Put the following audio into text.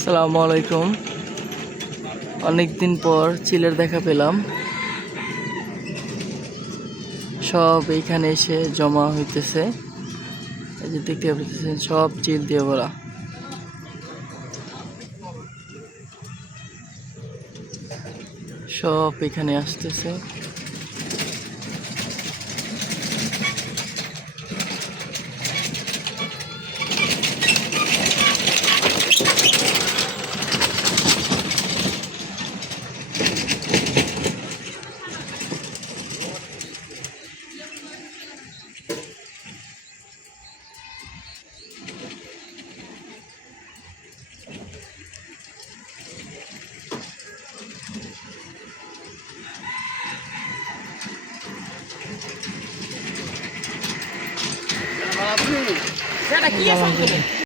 আসসালামু আলাইকুম। অনেক দিন পর চিলের দেখা পেলাম। সব এইখানে এসে জমা হইতেছে। এই যে দেখতে পাচ্ছেন, সব চিল দিয়ে ভরা। সব এখানে আসতেছে। সেটা কি